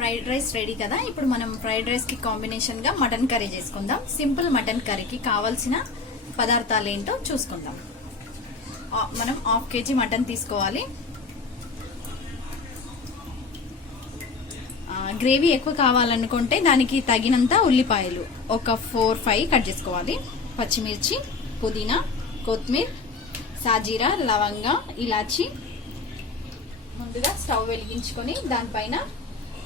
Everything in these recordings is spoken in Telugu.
ఫ్రైడ్ రైస్ రెడీ కదా. ఇప్పుడు మనం ఫ్రైడ్ రైస్ కి కాంబినేషన్ గా మటన్ కర్రీ చేసుకుందాం. సింపుల్ మటన్ కర్రీకి కావాల్సిన పదార్థాలు ఏంటో చూసుకుందాం. మనం 1/2 kg మటన్ తీసుకోవాలి. గ్రేవీ ఎక్కువ కావాలనుకుంటే దానికి తగినంత ఉల్లిపాయలు ఒక 4-5 కట్ చేసుకోవాలి. పచ్చిమిర్చి, పుదీనా, కొత్తిమీర, సాజీరా, లవంగా, ఇలాచి. ముందుగా స్టవ్ వెలిగించుకొని దానిపైన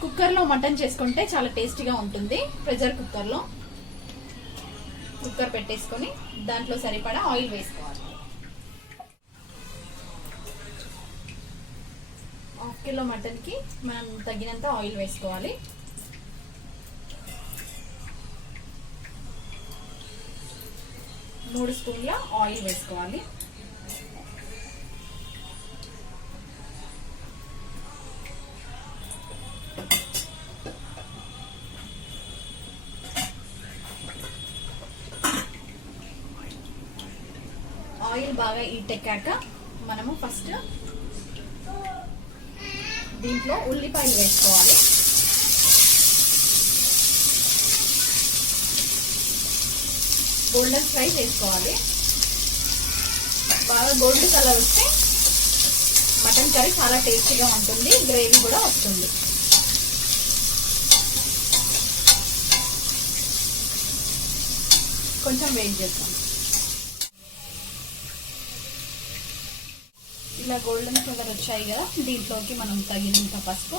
కుక్కర్లో మటన్ చేసుకుంటే చాలా టేస్టీగా ఉంటుంది. ప్రెషర్ కుక్కర్ పెట్టేసుకొని దాంట్లో సరిపడా ఆయిల్ వేసుకోవాలి. 1/2 kg మటన్ కి మనం తగినంత ఆయిల్ వేసుకోవాలి. మూడు స్పూన్ల ఆయిల్ వేసుకోవాలి. ఆయిల్ బాగా హీట్ ఎక్కాక మనము ఫస్ట్ దీంట్లో ఉల్లిపాయలు వేసుకోవాలి. గోల్డెన్ ఫ్రై చేసుకోవాలి. బాగా గోల్డ్ కలర్ వస్తే మటన్ కర్రీ చాలా టేస్టీగా ఉంటుంది, గ్రేవీ కూడా వస్తుంది. కొంచెం వెయిట్ చేస్తాం. ఇలా గోల్డెన్ కలర్ వచ్చాయి కదా, దీంట్లోకి మనం తగినంత పసుపు,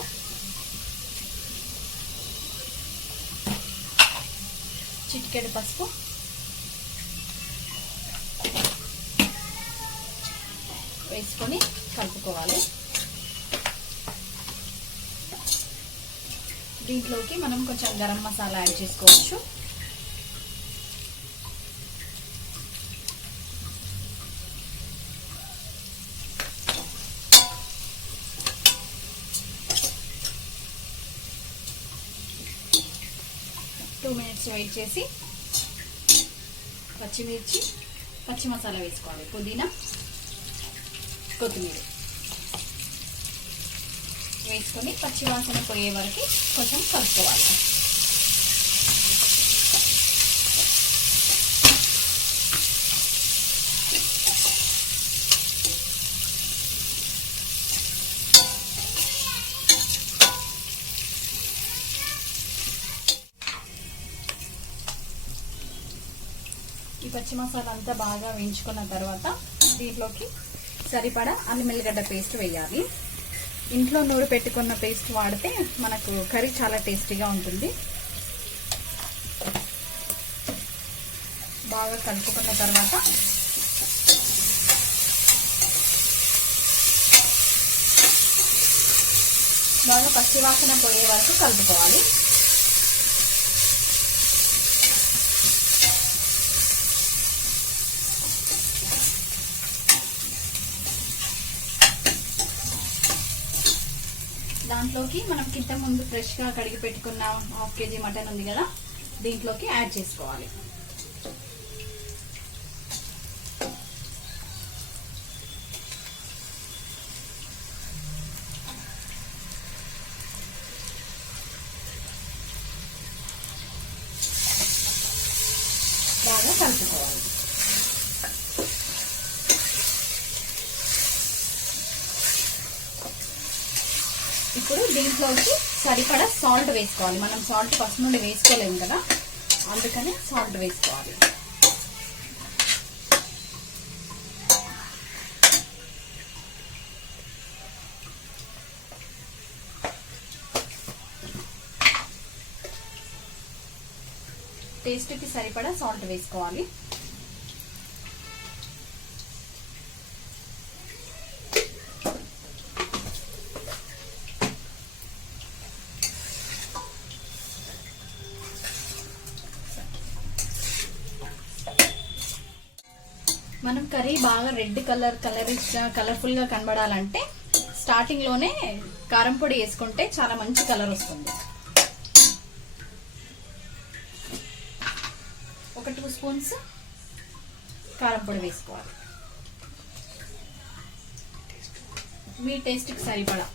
చిటికెడు పసుపు, వేసుకొని కలుపుకోవాలి. దీంట్లోకి మనం కొంచెం గరం మసాలా యాడ్ చేసుకోవచ్చు. టూ మినిట్స్ వెయిట్ చేసి పచ్చిమిర్చి, పచ్చి మసాలా వేసుకోవాలి. పుదీనా, కొత్తిమీర వేసుకొని పచ్చివాసన పోయే వరకు కొంచెం కలుపుకోవాలి. ఈ పచ్చి మసాలా అంతా బాగా వేయించుకున్న తర్వాత దీంట్లోకి సరిపడా అల్లం ఎల్లిగడ్డ పేస్ట్ వేయాలి. ఇంట్లో నూరు పెట్టుకున్న పేస్ట్ వాడితే మనకు కర్రీ చాలా టేస్టీగా ఉంటుంది. బాగా కలుపుకున్న తర్వాత బాగా పచ్చివాసన పోయే వరకు కలుపుకోవాలి. దాంట్లోకి మనం కింద ముందు ఫ్రెష్గా కడిగి పెట్టుకున్న 1/2 kg మటన్ ఉంది కదా, దీంట్లోకి యాడ్ చేసుకోవాలి. బాగా కలుపుకోవాలి. ఇప్పుడు దీంట్లోకి సరిపడా సాల్ట్ వేసుకోవాలి. మనం సాల్ట్ ఫస్ట్ నుండి వేసుకోలేము కదా, అందుకని సాల్ట్ వేసుకోవాలి. టేస్ట్కి సరిపడా సాల్ట్ వేసుకోవాలి. మనం కర్రీ బాగా రెడ్ కలర్ఫుల్ గా కనబడాలంటే స్టార్టింగ్ లోనే కారం పొడి వేసుకుంటే చాలా మంచి కలర్ వస్తుంది. ఒక 2 స్పూన్స్ కారం పొడి వేసుకోవాలి. మీ టేస్ట్కి సరిపడా.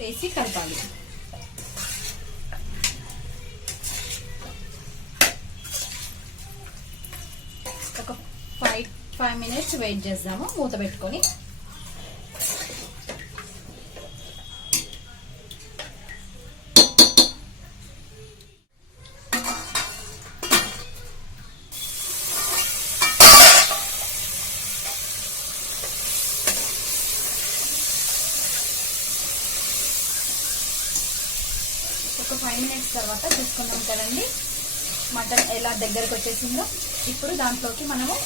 వేసి కలపాలి. ఒక 5 minutes వెయిట్ చేద్దాము మూత పెట్టుకొని. ఒక 5 minutes తర్వాత చూసుకున్నాం కదండి మటన్ ఎలా దగ్గరకు వచ్చేసిందో. ఇప్పుడు దాంట్లోకి మనము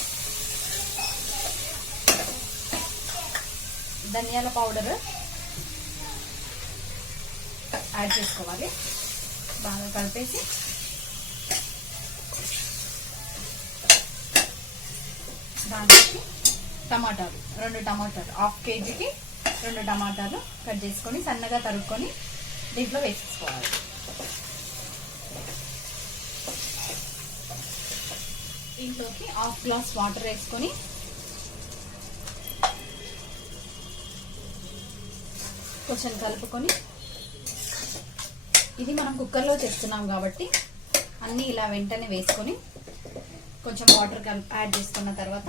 ధనియాల పౌడర్ యాడ్ చేసుకోవాలి. బాగా కలిపేసి దాంట్లోకి టమాటాలు 2 టమాటాలు 1/2 kgకి 2 టమాటాలు కట్ చేసుకొని సన్నగా తరుక్కొని దీంట్లో వేసేసుకోవాలి. దీంట్లోకి 1/2 గ్లాస్ వాటర్ వేసుకొని కొంచెం కలుపుకొని, ఇది మనం కుక్కర్లో చేస్తున్నాం కాబట్టి అన్నీ ఇలా వెంటనే వేసుకొని కొంచెం వాటర్ యాడ్ చేసుకున్న తర్వాత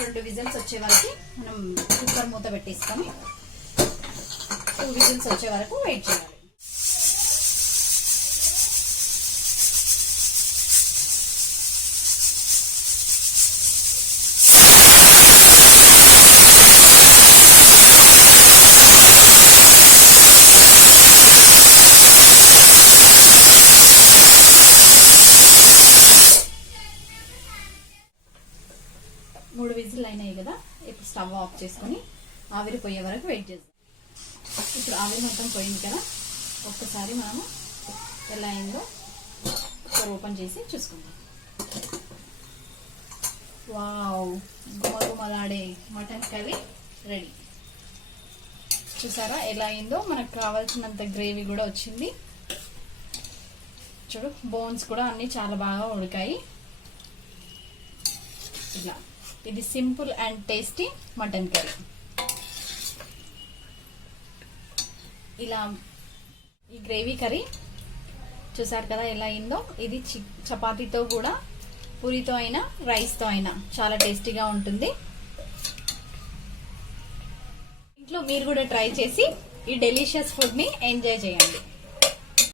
2 విజిల్స్ వచ్చే వరకు మనం కుక్కర్ మూత పెట్టేసుకొని 2 విజిల్స్ వచ్చే వరకు వెయిట్ చేయాలి. మూడు విజిల్ అయినాయి కదా, ఇప్పుడు స్టవ్ ఆఫ్ చేసుకొని ఆవిరి పోయే వరకు వెయిట్ చేద్దాం. ఇప్పుడు ఆవిరి మొత్తం పోయింది కదా, ఒక్కసారి మనము ఎలా అయిందో కుక్కర్ ఓపెన్ చేసి చూసుకుందాం. వావ్, గుమగుమలాడే మటన్ కర్రీ రెడీ. చూసారా ఎలా అయిందో? మనకు కావాల్సినంత గ్రేవీ కూడా వచ్చింది. చూడు, బోన్స్ కూడా అన్ని చాలా బాగా ఉడికాయి. ఇలా ఇది simple and tasty mutton curry. ఇలా ఈ గ్రేవీ కర్రీ చూసారు కదా ఎలా అయిందో? ఇది చపాతీతో కూడా, పూరితో అయినా, రైస్తో అయినా చాలా టేస్టీగా ఉంటుంది. ఇంట్లో మీరు కూడా ట్రై చేసి ఈ డెలిషియస్ ఫుడ్ని ఎంజాయ్ చేయండి.